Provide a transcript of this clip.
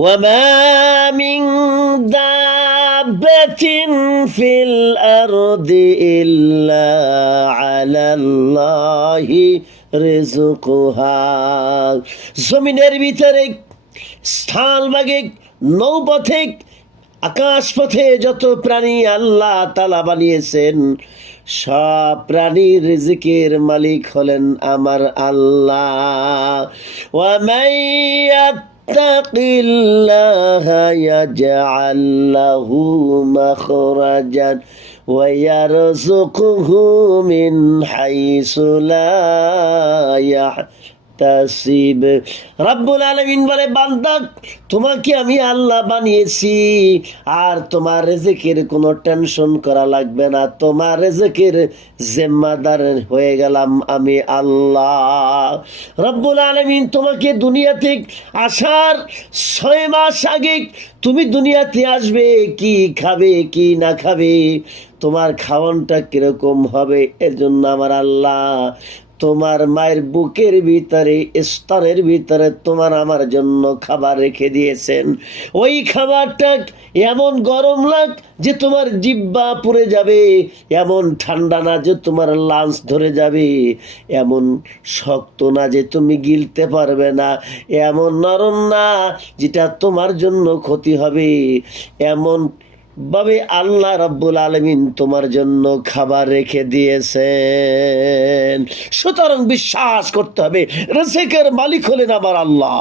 وما من دابة في الأرض إلا على الله রিজকুহা। জমিনের ভিতরে স্থলভাগে, নৌপথে, আকাশ পথে যত প্রাণী আল্লাহ তাআলা বানিয়েছেন, সব প্রাণীর রিজিকের মালিক হলেন আমার আল্লাহ। ওয়া মাইয়াত্তাকিল্লাহা ইয়াজআল লাহু মাখরাজান ওয়া ইয়ারযুকহু মিন হাইসু লা ইয়াহতাসিব। রব্বুল আলামিন বলে, বান্দা, তোমাকে আমি আল্লাহ বানিয়েছি, আর তোমার রিজিকের কোনো টেনশন করা লাগবে না। তোমার রিজিকের জিম্মাদার হয়ে গেলাম আমি আল্লাহ। রব্বুল আলামিন তোমাকে দুনিয়াতে আসার 6 মাস আগে তুমি দুনিয়াতে আসবে, কি খাবে কি না খাবে, তোমার খাওয়ানটা কিরকম হবে, এর জন্য আমার আল্লাহ তোমার মায়ের বুকের ভিতরে, স্তনের ভিতরে তোমার আমার জন্য খাবার রেখে দিয়েছেন। ওই খাবারটা এমন গরম লাগ যে তোমার জিহ্বা পুড়ে যাবে, এমন ঠান্ডা না যে তোমার লাঞ্চ ধরে যাবে, এমন শক্ত না যে তুমি গিলতে পারবে না, এমন নরম না যেটা তোমার জন্য ক্ষতি হবে, এমন ভাবে আল্লাহ রাব্বুল আলামিন তোমার জন্য খাবার রেখে দিয়েছেন। সুতরাং বিশ্বাস করতে হবে রিজিকের মালিক হলেন আমার আল্লাহ।